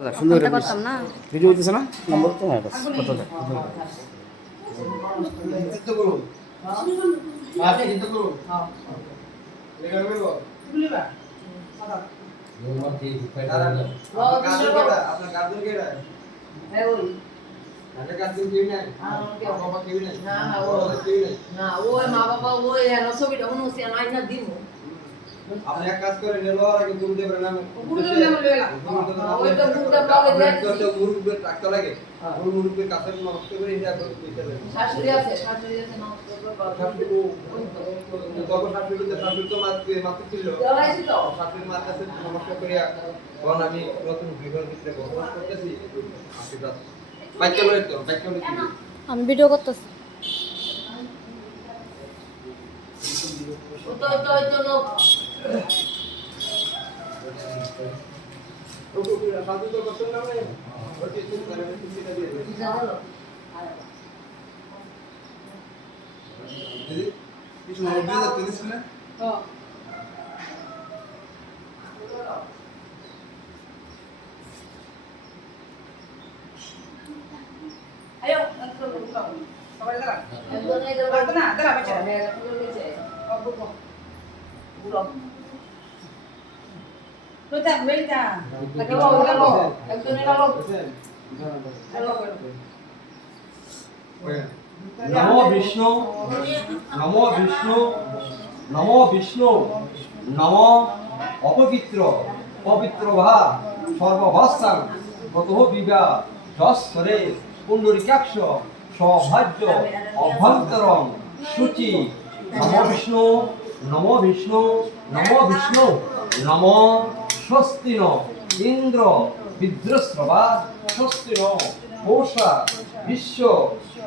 সুন্দর ফোনটা করতাম না। ভিডিও হইতেছে না নম্বর তো হ্যাঁ বাস কত যায় চিন্তা করুন আপনি চিন্তা করুন লেখা করবো তুলিবা মোহাম্মদ জি ফাইটার আপনার গার্ডেন কে রে হ্যাঁ ওই আপনার গার্ডেন কে নাই বাবা কে নাই না ও কে নাই না ওই মা বাবা ওই এনো ছবিটা অনুসি আনাই না দিমু আপনি এক কাজ করেন নেলোয়ার আগে দুধ দেবেন না দুধ দেবেন না লেলা ওই তো দুধ দেবলে দেন তো মুরুব্বে টাকা লাগে মুরুব্বে কাছে নষ্ট করে এটা করে দিতে হবে শাশুড়ি আছে নমস্কার তখন শাশুড়ি তো মাত্র ছিল দেওয়াইছি তো শাশুড়ির মার কাছে নমস্কার করিয়া তখন আমি নতুন বিবাহ ভিতরে বসবাস করতেছি আশীর্বাদ বাইক লয়ে তো আমি ভিডিও করতেছি। তো লোক সাধু তো করছেন না মানে ওই কিছু করে কিছুটা দিয়ে দেবেন জানো দিদি কিছু মুরগি দা তুলিস না হ্যাঁ আয়ো সবাই দাঁড়া একজনে দাঁড়া না দাঁড়া বেটা হ্যাঁ পুরো নিচে বুড়ো Luta, luta. Lagabo. একজনে লাগাও। নমো বিষ্ণু নমো বিষ্ণু নমো বিষ্ণু নমো অপবিত্র পবিত্র ভা সর্বভাস্তাং গতঃ বিবা যশ্বরে পুণ্ডরিকাক্ষ সৌভাজ্য অভ্যন্তরম শুচি নমো বিষ্ণু নমো বিষ্ণু নমো বিষ্ণু নমো স্বস্তিন ইন্দ্র বিদ্রস্রবা স্বস্তিন পৌষা বিশ্ব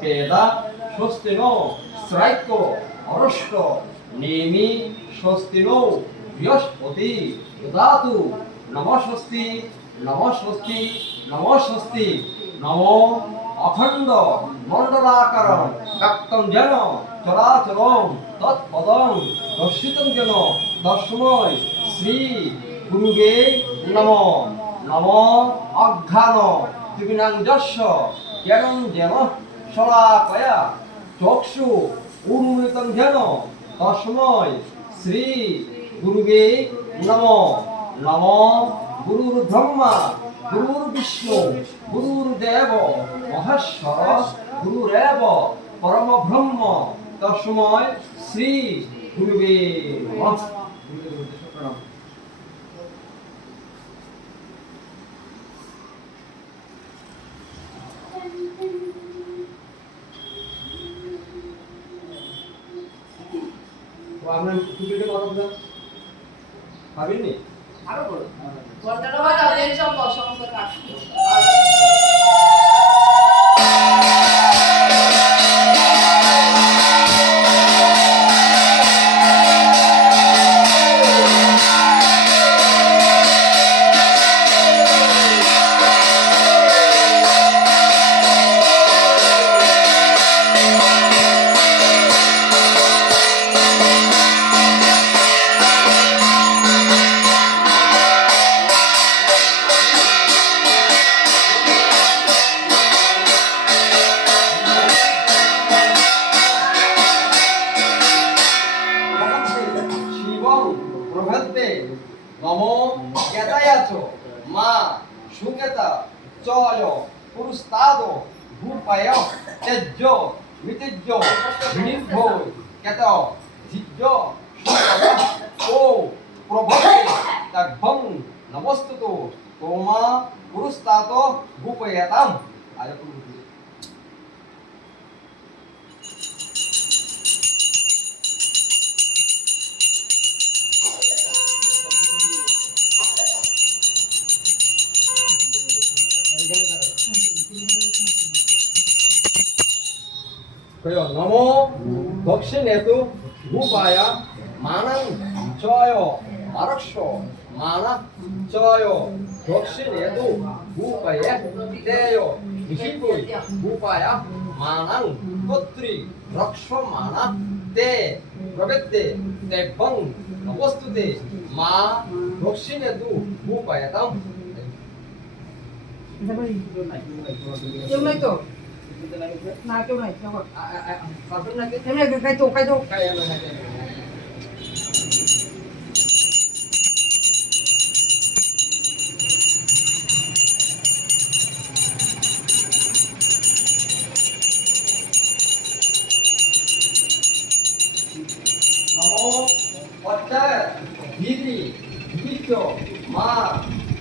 পেদা স্বস্তিন শ্রাইক অরষ্ট নেমি স্বস্তিন বৃহস্পতি দদাতু নমস্বস্তি নমস্বস্তি নমস্বস্তি নমো অখণ্ড মণ্ডলাকারং কাক্তং যেন চরাচরং তৎপদং দর্শিতং যেন দর্শময় শ্রী গুরুবে নমঃ নমো অজ্ঞান ত্রিবিনাঞ্জস্য জ্ঞানং যেন শলাকয়া চক্ষু উন্মিলিতং যেন তস্মৈ শ্রী গুরুবে নমঃ নমো গুরুর ব্রহ্মা গুরুর বিষ্ণু গুরুর দেব মহেশ্বর গুরুরেব পরম ব্রহ্ম তস্মৈ শ্রী গুরুবে নমঃ। আপনার টুকিটা কত দাম পাবেননি আরো বলো বলটা হয় যাও এই সব সমস্ত কাজ শিবং প্রভৃতে নমো জ্ঞাতায়াচ মা সুকেতা চয় পুরস্তাদ ভূপায় তেজ্য মিতেজ্য বিনির্ভয় কেত জিজ্ঞ সুকতা ও প্রভৃতে তদ্ভং নমস্তুত তোমা পুরস্তাদ ভূপয়তাম আয় প্রভৃতি নমো দক্ষিণেতু ভূপায়া মানং চয় পারস্য মানা চয় দক্ষিণেতু ভূপায়া তেয় হিপৈ ভূপায়া মানং পুত্রী রক্ষ মানা তে প্রবেদ্যে তেবং নমস্তুতে মা দক্ষিণেতু ভূপায়াতাম কেউ নাই তো না কেউ নাই জগৎ পারবেন নাকি কেউ নাই খাইতো খাইতো নমো পশ্চাৎ ধীরি ধীর্য মা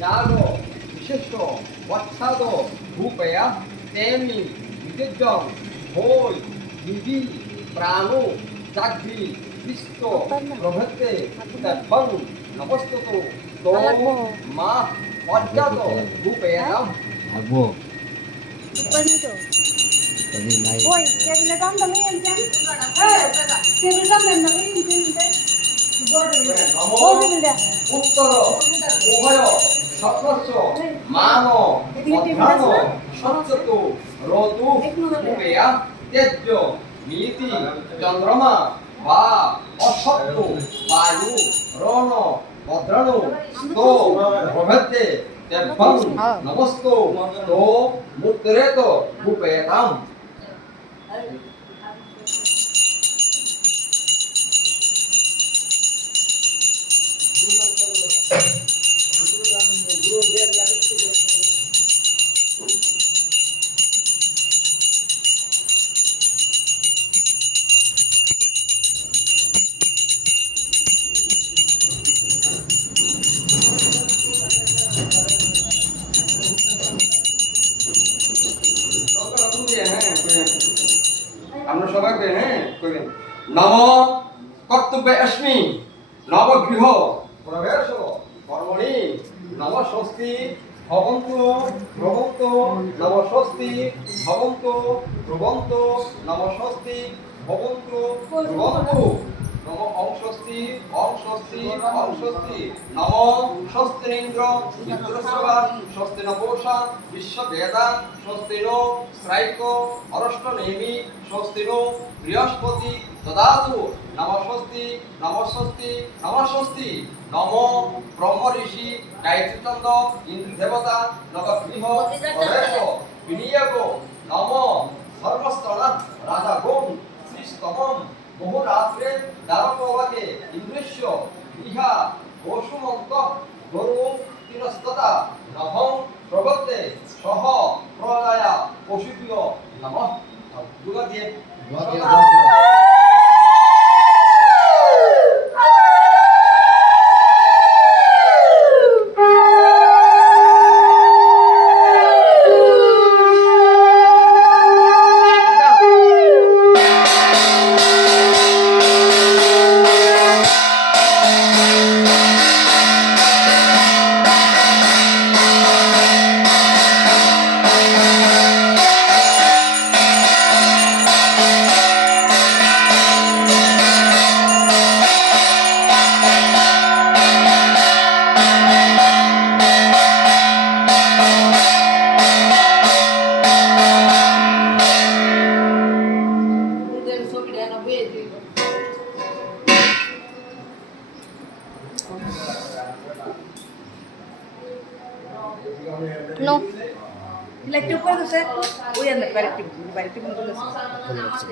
যাগ বিশেষ পশ্চাদ ভূপয়া তেমি বিদ্যং ভৈ দিবি প্রাণ চাকরি বিষ্ট প্রভৃতে তৎপং নমস্তত তো মা পশ্চাদ ভূপয়াম থাকবো উপর না তো কদিন নাই ওই টেবিলে দাম দামে এনছেন এই দাদা টেবিল দাম দাম দামে এনছেন বড় নমো ও টেবিল দা উত্তর উভয় সপ্তস্য মান অধ্যান সত্যত রতু উপেয়া তেজ্য নীতি চন্দ্রমা বা অসত্য বায়ু রণ ভদ্রাণু sto প্রভৃতে তেভ্যং নমস্তো তো মুক্তরেত উপেয়াতাম আমরা সবাইকে করেন নম কর্তব্যে অস্মি নবগৃহ প্রবেশ কর্মণি নম স্বস্তি ভবন্তু ভ্রবন্তু নম স্বস্তি ভবন্তু ভ্রবন্তু নম স্বস্তি ভবন্তু ভ্রবন্তু নম ওম স্বস্তি ওম স্বস্তি ওম স্বস্তি নম স্বস্তিন্দ্র মিত্রস্রবা স্বস্তি ন পোষা বিশ্ববেদা স্বস্তি নো শ্রাইক অরষ্ট নেমি স্বস্তি নো বৃহস্পতি দদাতু নম স্বস্তি নম স্বস্তি নম স্বস্তি নম ব্রহ্ম ঋষি গায়ত্রীচন্দ ইন্দ্র দেবতা নবগৃহ প্রবেশ বিনিয়োগ নম সর্বস্তর রাজা গোম শ্রীস্তমম বহুরাত্রে দ্বারকবাকে ইন্দ্রেশ্য ইহা বসুমন্ত গরু তিরস্ততা নভং প্রবদ্দে সহ প্রলয়া পশুভ্য নমঃ দুর্গা দিয়ে নো ইলেকট্রিক করে দিছে ওই আন্দর বাড়িতে বাড়িতে কোন ভালো লাগছে